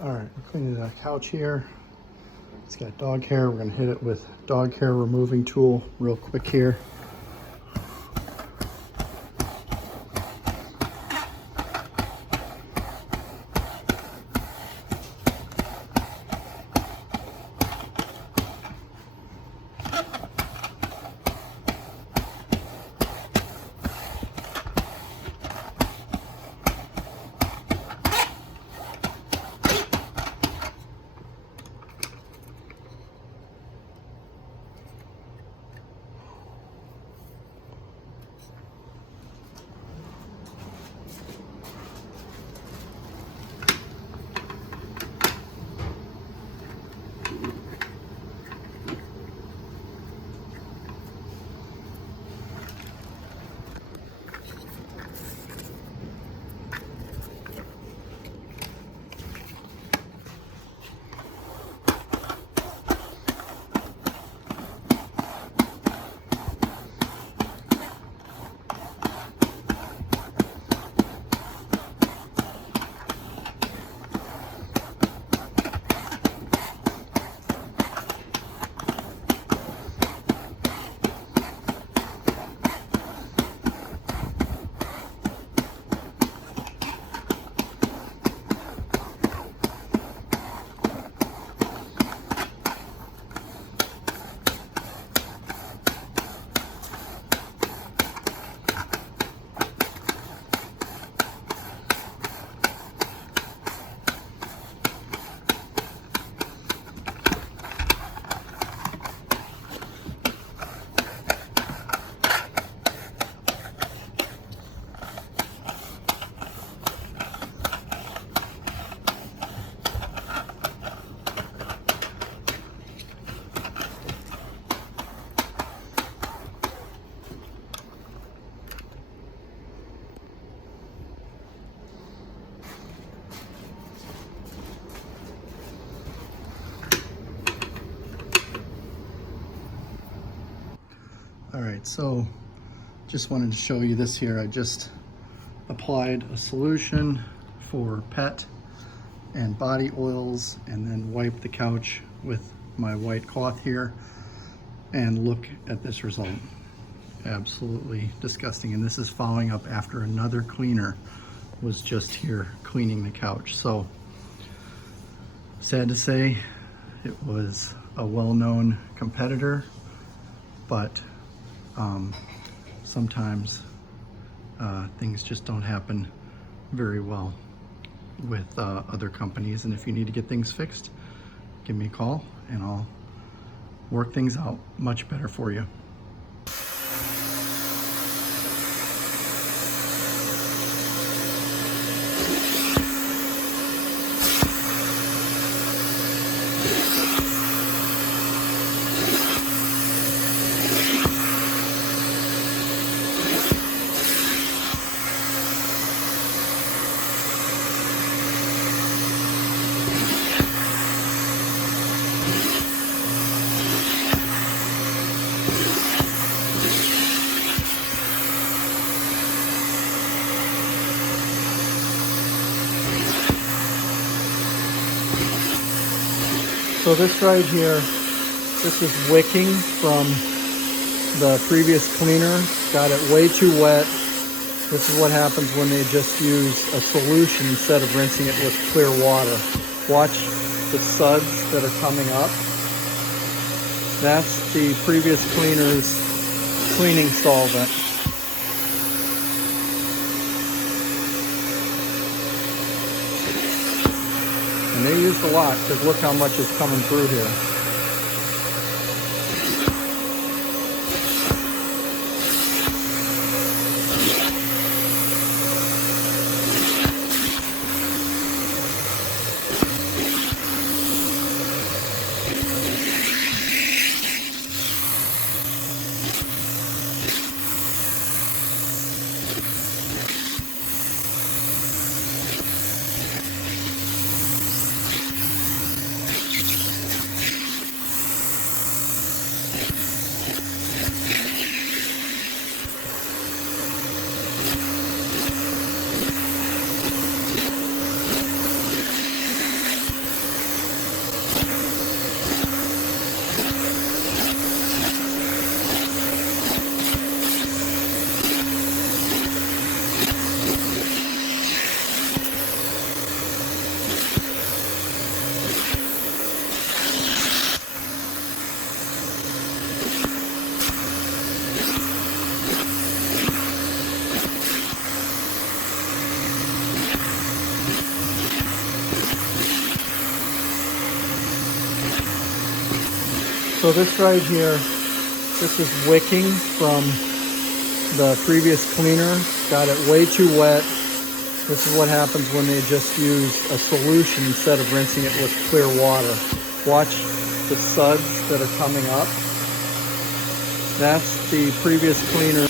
All right, we're cleaning the couch here. It's got dog hair. We're gonna hit it with dog hair removing tool real quick here. All right, so just wanted to show you this here. I just applied a solution for pet and body oils and then wiped the couch with my white cloth here, and look at this result. Absolutely disgusting. And this is following up after another cleaner was just here cleaning the couch. So sad to say, it was a well-known competitor, but sometimes things just don't happen very well with other companies. And if you need to get things fixed, give me a call and I'll work things out much better for you. So this right here, this is wicking from the previous cleaner. Got it way too wet. This is what happens when they just use a solution instead of rinsing it with clear water. Watch the suds that are coming up. That's the previous cleaner's cleaning solvent. And they used a lot, because look how much is coming through here. So this right here, this is wicking from the previous cleaner. Got it way too wet. This is what happens when they just use a solution instead of rinsing it with clear water. Watch the suds that are coming up. That's the previous cleaner.